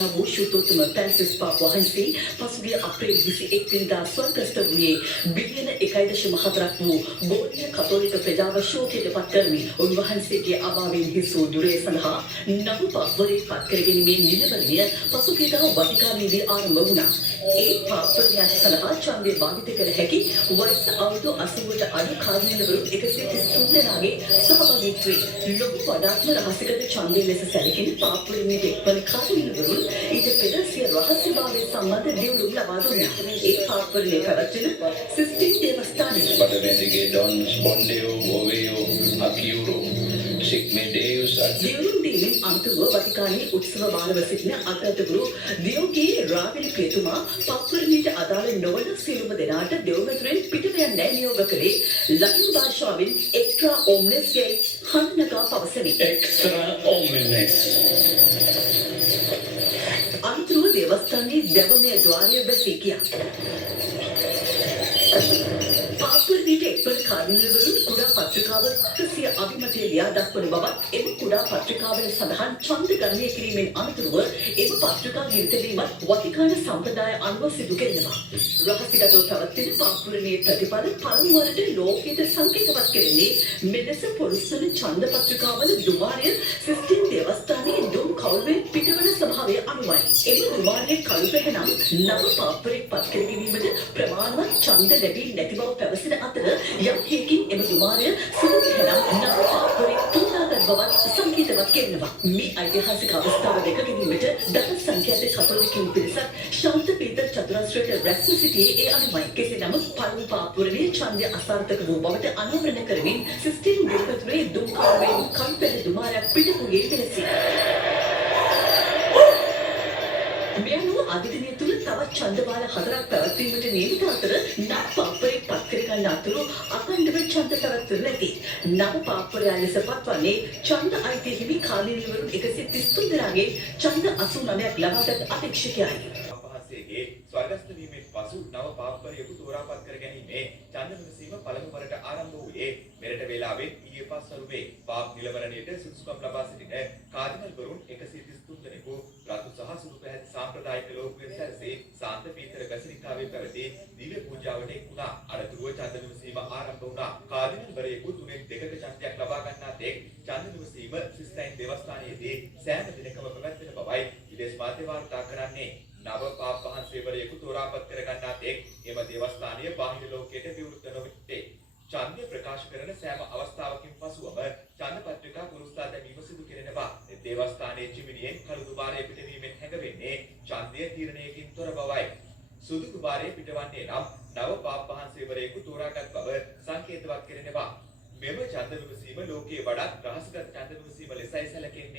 ශුද්ධෝත්තම පැන්සිස් පාප වහන්සේ පසුගිය අප්‍රේල් 21 වෙනිදා ස්වර්ගස්ථ වූයේ බිලියන 1.4ක් වූ බෝධිය කතෝලික ප්‍රජාව ශෝකයට පත් කරමින් උන්වහන්සේගේ අභාවයෙන් හිසු දුරේ සඳහා නව පාපවරේ පත් කර ගැනීමේ නිලවරණය පසුගියදා වතිකානයේදී ආරම්භ වුණා. ඒ පාපවරයන් සඳහා ඡන්දය භාවිත කළ හැකි වයස අවුරුදු 80ට අඩු කාර්යනිරවරු 133 දෙනාගේ සහභාගීත්වයෙන් ලොකු වඩාත්ම රහසිගත ඡන්දය ලෙස සැලකෙන පාපවරණයේ එක්වන කාර්යනිරවරුන් ඊට පෙර සිය රහස්‍යභාවය සම්බන්ධ දියුණුව ලබා දුන්නා. ඒ පාපවරණය පැවැත්වෙන සිස්ටින් දේවස්ථානයේ Benedique Dons Bondeo Boveo Acuro Sigme Deus දියුණුව දීමෙන් අන්තව වතිකානයේ උත්සව බාලව සිටින අග්‍රතුගුරු දියෝගේ රාවිලි පියතුමා පාපවරණයට අදාළ නොවන සියලුම දෙනාට දෙව්මැදුරෙන් පිටත යන්න නියෝග කළේ ලතින් භාෂාවෙන් එක්ස්ට්‍රා ඕම්නෙස් යයි හඳුනගා පවසමි. Extra Omnes අන්තරුව දේවස්ථානයේ දෙවමේ ద్వාරය බැසී ගියා. පාපවරණයට එක්වන කාර්යනිරවරුන් කුඩා පත්‍රිකාවක සිය අභිමතය ලියා දක්වන බවත් එම කුඩා පත්‍රිකාවල සඳහන් ඡන්ද ගණනය කිරීමෙන් අනතුරුව එම පත්‍රිකා නිර්ත වීමත් වතිකාන සම්ප්‍රදාය අනුව සිදු කෙරෙනවා. රහසිගතව පැවැත්වෙන පාපවරණයේ ප්‍රතිඵල පළමු වරට ලෝකයට සංකේතවත් කෙරෙන්නේ මෙලෙස පොලිස්වන ඡන්ද පත්‍රිකාවල දුමාරය සිස්ටින් දේවස්ථානයේ දුම් කවුලෙන් පිටවන ස්වභාවය අනුවයි. එම දුමාරයේ කළුපැහ නම් නව පාපවරයෙක් පත් කර ගැනීමට ප්‍රමාණවත් ඡන්ද ලැබී නැති බව පැවසෙන අතර යම් හේකින් එම දුමාරය සුදු පැහැනම් නව පාපවරයෙක් තුන්දාගත් බවත් සංකේතවත් කෙරෙනවා. මේ ඓතිහාසික අවස්ථාව දැක ගැනීමට දහස් සංඛ්‍යාත කතෝලිකයන් පිරිසක් ශාන්ත පීතර චතුරස්‍රයට රැස්ව සිටියේ ඒ අනුවයි. කෙසේ නමුත් පළමු පාපවරණයේ ඡන්දය අසාර්ථක වූ බවට අනාවරණ කරමින් සිස්ටින් දෙවතුරේ දුම්කාරයෙන් කම්පැල දුමාරයක් පිටවුයේ වෙලෙසි. මේ අනුව අධිදිනය තුළ තවත් ඡන්දබාල 4ක් පැවැත්වීමට නියමිත අතර නව පාපවරයෙක් පත් කර ගන්න අතුරු අඛණ්ඩව ඡන්ද පැවැත්වෙනු නැති. නව පාපවරයා ලෙස පත්වන්නේ ඡන්ද අයිතිය හිමි කාර්යනිරවරුන් 133 දෙනාගේ ඡන්ද 89ක් ලබාගත් අපේක්ෂකයයි. අපහාසයේ ස්වර්ගස්ථ වීමෙන් පසු නව පාපවරයෙකු තෝරාපත් කර ගැනීමේ ඡන්ද විමසීම පළමු වරට ආරම්භ වූයේ මෙරට වේලාවෙන් ඊයේ පස්වරුවේ පාප නිලවරණයට සුදුසුකම් ලබා සිටින කාර්යනිරවරුන් 133 දෙනෙකු රතු සහ සුදු පැහැති සාම්ප්‍රදායික ලෝකයෙන් සැරසී සාන්ත පීතර බැසිලිකාවේ පැවති දිව්‍ය පූජාවට එක් වුණා. අනතුරුව ඡන්ද විමසීම ආරම්භ වුණා. කාර්යනිරවරයෙකු තුනෙන් දෙකක ඡන්දයක් ලබා ගන්නා තෙක් ඡන්ද විමසීම සිස්ටයින් දේවස්ථානයේදී සෑම දිනකම පැවැත්වෙන බවයි විදේශ මාධ්‍ය වාර්තා කරන්නේ. නව පාප වහන්සේවරයෙකු තෝරාපත් කර ගන්නා තෙක් එම දේවස්ථානීය බාහිර ලෝකයට විවෘත නොවේ. ඡන්දය ප්‍රකාශ කරන සෑම අවස්ථාවකින් පසුවම ඡන්ද පත්‍රිකා පුරස්ථා දැමීම සිදු කෙරෙනවා. දේවස්ථානයේ චිමිනියෙන් කළු දුමාරය පිටවීමෙන් හැඟවෙන්නේ ඡන්දය තීරණයකින් තොර බවයි. සුදු දුමාරය පිටවන්නේ නම් නව පාප වහන්සේවරයෙකු තෝරාගත් බව සංකේතවත් කෙරෙනවා. මෙම ඡන්ද විමසීම ලෝකයේ වඩාත් රහසිගත ඡන්ද විමසීම ලෙසයි සැලකෙන්නේ.